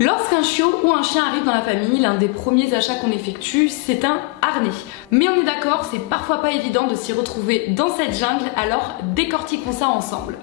Lorsqu'un chiot ou un chien arrive dans la famille, l'un des premiers achats qu'on effectue, c'est un harnais. Mais on est d'accord, c'est parfois pas évident de s'y retrouver dans cette jungle, alors décortiquons ça ensemble.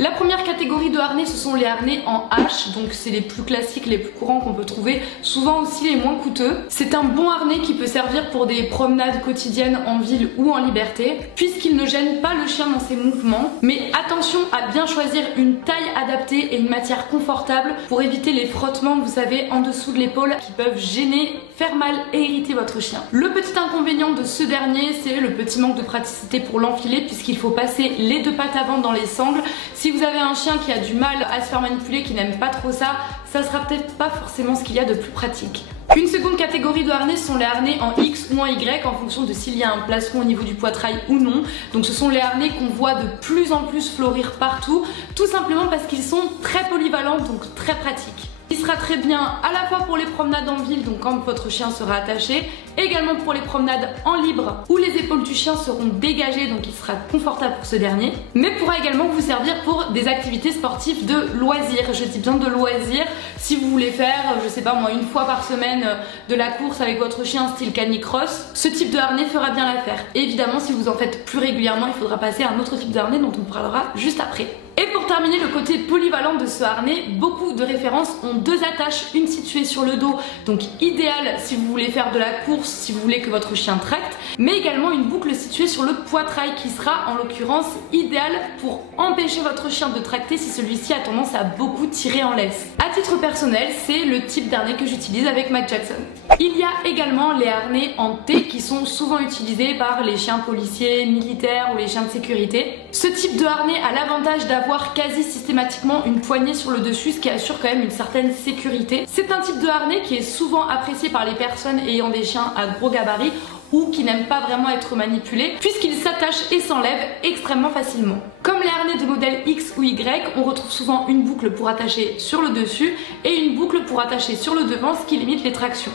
La première catégorie de harnais, ce sont les harnais en H, donc c'est les plus classiques, les plus courants qu'on peut trouver, souvent aussi les moins coûteux. C'est un bon harnais qui peut servir pour des promenades quotidiennes en ville ou en liberté, puisqu'il ne gêne pas le chien dans ses mouvements. Mais attention à bien choisir une taille adaptée et une matière confortable pour éviter les frottements, vous savez, en dessous de l'épaule qui peuvent gêner, faire mal et irriter votre chien. Le petit inconvénient de ce dernier, c'est le petit manque de praticité pour l'enfiler, puisqu'il faut passer les deux pattes avant dans les sangles. Si vous avez un chien qui a du mal à se faire manipuler, qui n'aime pas trop ça, ça sera peut-être pas forcément ce qu'il y a de plus pratique. Une seconde catégorie de harnais sont les harnais en X ou en Y en fonction de s'il y a un plastron au niveau du poitrail ou non. Donc ce sont les harnais qu'on voit de plus en plus fleurir partout, tout simplement parce qu'ils sont très polyvalents, donc très pratiques. Il sera très bien à la fois pour les promenades en ville, donc quand votre chien sera attaché, également pour les promenades en libre où les épaules du chien seront dégagées, donc il sera confortable pour ce dernier, mais pourra également vous servir pour des activités sportives de loisirs. Je dis bien de loisirs, si vous voulez faire, je sais pas moi, une fois par semaine de la course avec votre chien style canicross, ce type de harnais fera bien l'affaire. Évidemment, si vous en faites plus régulièrement, il faudra passer à un autre type de harnais dont on parlera juste après. Et pour terminer le côté polyvalent de ce harnais, beaucoup de références ont deux attaches, une située sur le dos, donc idéale si vous voulez faire de la course, si vous voulez que votre chien tracte, mais également une boucle située sur le poitrail qui sera en l'occurrence idéale pour empêcher votre chien de tracter si celui-ci a tendance à beaucoup tirer en laisse. À titre personnel, c'est le type d'harnais que j'utilise avec Mac Jackson. Il y a également les harnais en T qui sont souvent utilisés par les chiens policiers, militaires ou les chiens de sécurité. Ce type de harnais a l'avantage d'avoir quasi systématiquement une poignée sur le dessus, ce qui assure quand même une certaine sécurité. C'est un type de harnais qui est souvent apprécié par les personnes ayant des chiens à gros gabarit ou qui n'aiment pas vraiment être manipulés, puisqu'il s'attache et s'enlève extrêmement facilement. Comme les harnais de modèle X ou Y, on retrouve souvent une boucle pour attacher sur le dessus et une boucle pour attacher sur le devant, ce qui limite les tractions.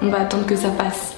On va attendre que ça passe.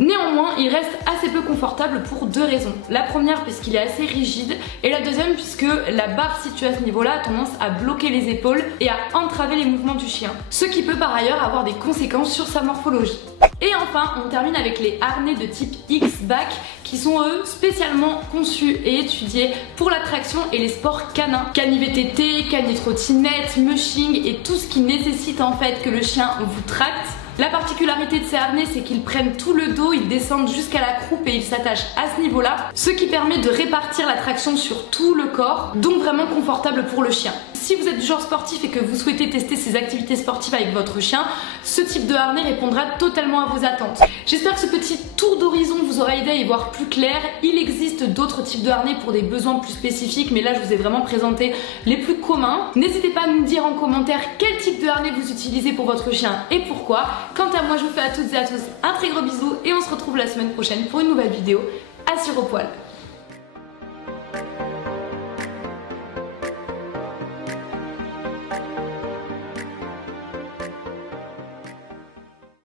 Néanmoins, il reste assez peu confortable pour deux raisons. La première, puisqu'il est assez rigide, et la deuxième, puisque la barre située à ce niveau-là a tendance à bloquer les épaules et à entraver les mouvements du chien, ce qui peut par ailleurs avoir des conséquences sur sa morphologie. Et enfin, on termine avec les harnais de type X-Back qui sont eux spécialement conçus et étudiés pour la traction et les sports canins. Cani-VTT, cani-trottinette, mushing et tout ce qui nécessite en fait que le chien vous tracte. La particularité de ces harnais, c'est qu'ils prennent tout le dos, ils descendent jusqu'à la croupe et ils s'attachent à ce niveau-là, ce qui permet de répartir la traction sur tout le corps, donc vraiment confortable pour le chien. Si vous êtes du genre sportif et que vous souhaitez tester ces activités sportives avec votre chien, ce type de harnais répondra totalement à vos attentes. J'espère que ce petit tour d'horizon vous aura aidé à y voir plus clair. Il existe d'autres types de harnais pour des besoins plus spécifiques, mais là je vous ai vraiment présenté les plus communs. N'hésitez pas à nous dire en commentaire quel type de harnais vous utilisez pour votre chien et pourquoi. Quant à moi, je vous fais à toutes et à tous un très gros bisou et on se retrouve la semaine prochaine pour une nouvelle vidéo à Sur au poil.